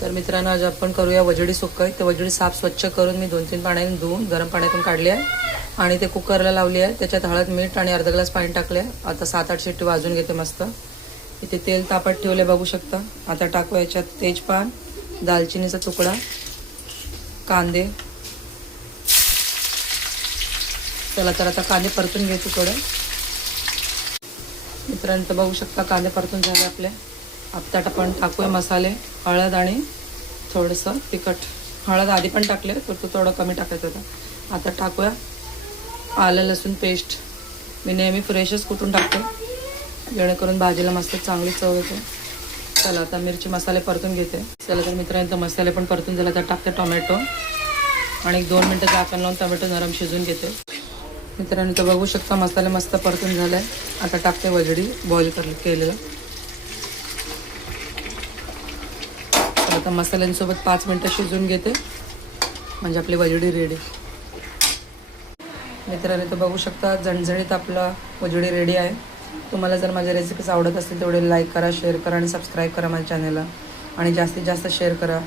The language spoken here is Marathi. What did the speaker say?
तर मित्रांनो, आज आपण करूया वजडी सुक्का. ते वजडी साफ स्वच्छ करून मी 2-3 पाण्याने धुवून गरम पाण्यातून काढली आहे आणि ते कुकरला लावली आहे. त्याच्यात हळद, मीठ आणि अर्धा ग्लास पाणी टाकले. आता 7-8 शिट्टी वाजून घेते मस्त. इथे तेल तापत ठेवले बघू शकता. आता टाकू याच्यात तेजपान, दालचिनीचा तुकडा, कांदे. चला तर आता कांदे परतून घेतो थोडे. मित्रांनो, तर बघू शकता कांदे परतून झाले आपले. आता आपण टाकूया मसाले, हळद आणि थोडंसं तिखट. हळद आधी पण टाकले तर तो थोडं कमी टाकायचं होतं. आता टाकूया आलं लसूण पेस्ट. मी नेहमी फ्रेशच कुटून टाकते जेणेकरून भाजीला मस्त चांगली चव येते. चला आता मिरची मसाले परतून घेते. चला तर मित्रांनो, मसाले पण परतून झाले. तर टाकते टोमॅटो आणि 2 मिनटं झाकण लावून टोमॅटो नरम शिजून घेते. मित्रांनो, तर बघू शकता मसाले मस्त परतून झाले. आता टाकते वजडी बॉईल केलेलं. आता मसाल्यांसोबत 5 मिनटं शिजून घेते म्हणजे आपली वजडी रेडी. मित्रांनो, तर बघू शकता झणझणीत आपला वजडी रेडी आहे. तुम्हाला जर माझ्या रेसिपीज आवडत असतील तेवढे लाईक करा, शेअर करा आणि सबस्क्राईब करा माझ्या चॅनलला आणि जास्तीत जास्त शेअर करा.